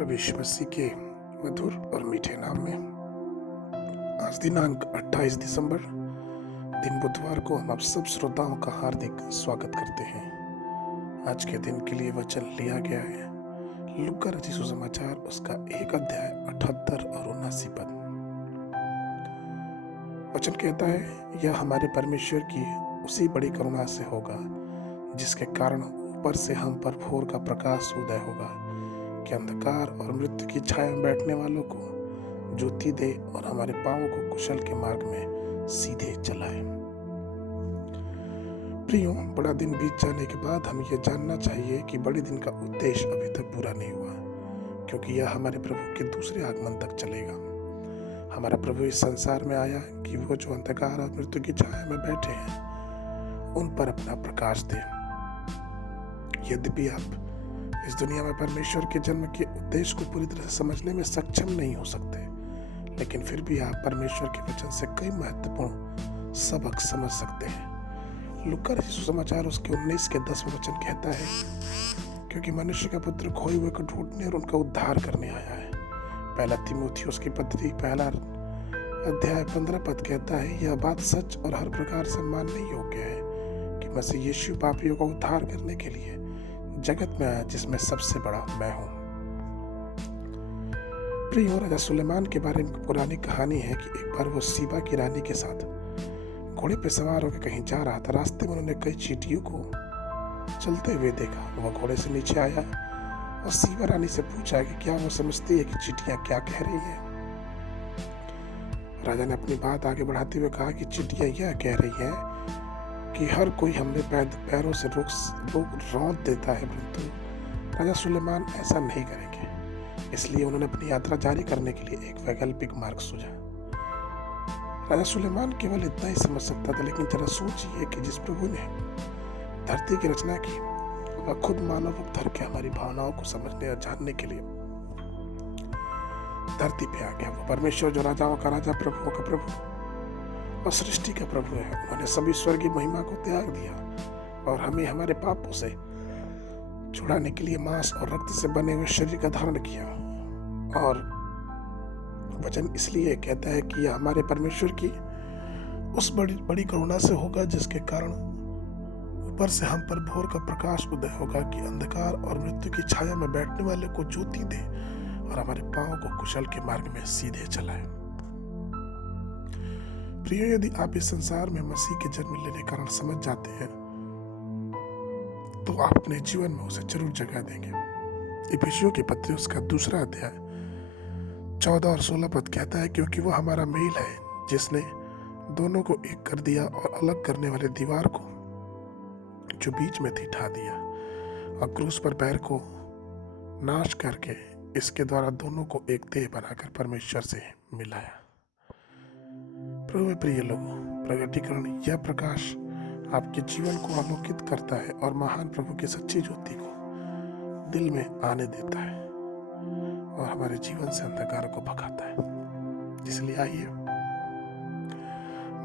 प्रभु यीशु मसीह के मधुर और मीठे नाम में आज दिनांक 28 दिसंबर दिन बुधवार को हम आप सब श्रोताओं का हार्दिक स्वागत करते हैं। आज के दिन के लिए वचन लिया गया है लूका रचित सुसमाचार उसका 1 अध्याय 78 और 79 पद। वचन कहता है, यह हमारे परमेश्वर की उसी बड़ी करुणा से होगा जिसके कारण ऊपर से हम पर भोर का प्रकाश उदय होगा कि अंधकार और मृत्यु की छाया में बैठने वालों को ज्योति दे और हमारे पांवों को कुशल के मार्ग में सीधे चलाए। प्रियो, बड़ा दिन बीत जाने के बाद हमें यह जानना चाहिए कि बड़े दिन का उद्देश्य अभी तक पूरा नहीं हुआ, क्योंकि यह हमारे प्रभु के दूसरे आगमन तक चलेगा। हमारा प्रभु इस संसार में आया कि वो जो अंधकार और मृत्यु की छाया में बैठे हैं उन पर अपना प्रकाश दे। यद्यपि आप इस दुनिया में परमेश्वर के जन्म के उद्देश्य को पूरी तरह से समझने में सक्षम नहीं हो सकते, लेकिन फिर भी आप परमेश्वर के वचन से कई महत्वपूर्ण सबक समझ सकते हैं। लूका रचित सुसमाचार उसके 19 के 10 वचन कहता है, क्योंकि मनुष्य का पुत्र खोए हुए को ढूंढने और उनका उद्धार करने आया है। पहला तीमुथियुस की पत्री पहला अध्याय 15 पद कहता है, यह बात सच और हर प्रकार से मानने योग्य है कि मसीह यीशु पापियों का उद्धार करने के लिए जगत में आया, जिसमें सबसे बड़ा मैं हूं। प्रिय, राजा सुलेमान के बारे में पुरानी कहानी है कि एक बार वो सीबा की रानी के साथ घोड़े पे सवार होकर कहीं जा रहा था। रास्ते में उन्होंने कई चींटियों को चलते हुए देखा। वह घोड़े से नीचे आया और सीबा रानी से पूछा कि क्या वो समझती है कि चींटियां क्या कह रही हैं। राजा ने अपनी बात आगे बढ़ाते हुए कहा कि चींटियां यह कह रही हैं कि हर कोई हमें पैरों से रौंद देता है, परंतु राजा सुलेमान ऐसा नहीं करेंगे। इसलिए उन्होंने अपनी यात्रा जारी करने के लिए एक वैकल्पिक मार्ग सूझा। राजा सुलेमान केवल इतना ही समझ सकता था, लेकिन जरा सोचिए कि जिस प्रभु ने धरती की रचना की वह खुद मानव रूप धर के हमारी भावनाओं को समझने और जानने के लिए धरती पे आ गया। वो परमेश्वर जो राजाओं का राजा, प्रभुओं का प्रभु और सृष्टि का प्रभु है, उन्होंने सभी स्वर्गीय महिमा को त्याग दिया और हमें हमारे पापों से छुड़ाने के लिए मांस और रक्त से बने हुए शरीर का धारण किया। और वचन इसलिए कहता है कि यह हमारे परमेश्वर की उस बड़ी करुणा से होगा जिसके कारण ऊपर से हम पर भोर का प्रकाश उदय होगा कि अंधकार और मृत्यु की छाया में बैठने वाले को ज्योति दे और हमारे पांवों को कुशल के मार्ग में सीधे चलाए। प्रिय, यदि आप इस संसार में मसीह के जन्म लेने कारण समझ जाते हैं तो आप अपने जीवन में उसे जरूर जगह देंगे। इफिसियों की पत्री उसका 2 अध्याय 14 और 16 पद कहता है, क्योंकि वो हमारा मेल है जिसने दोनों को एक कर दिया और अलग करने वाले दीवार को जो बीच में थी ढा दिया और क्रूस पर पैर को नाश करके इसके द्वारा दोनों को एक देह बनाकर परमेश्वर से मिलाया। प्रभु में प्रिय लोगों, प्रगटीकरण यह प्रकाश आपके जीवन को आलोकित करता है और महान प्रभु की सच्ची ज्योति को दिल में आने देता है और हमारे जीवन से अंधकार को भगाता है। इसलिए आइए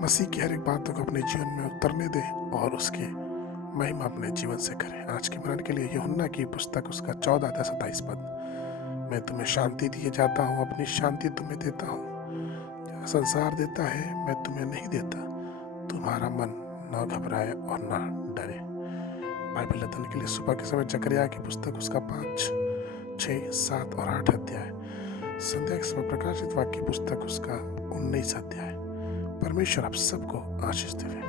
मसीह की हर एक बातों को अपने जीवन में उतरने दें और उसके महिमा अपने जीवन से करें। आज के मरण के लिए यूहन्ना की पुस्तक उसका 14 अध्याय 27 पद, मैं तुम्हें शांति दिए जाता हूँ, अपनी शांति तुम्हें देता हूँ, संसार देता है मैं तुम्हें नहीं देता। तुम्हारा मन न घबराए और न डरे। बाइबल अध्ययन के लिए सुबह के समय जकरिया की पुस्तक उसका 5, 6, 7 और 8 अध्याय, संध्या के समय प्रकाशित वाक्य पुस्तक उसका 19 अध्याय। परमेश्वर आप सबको आशीष देवे।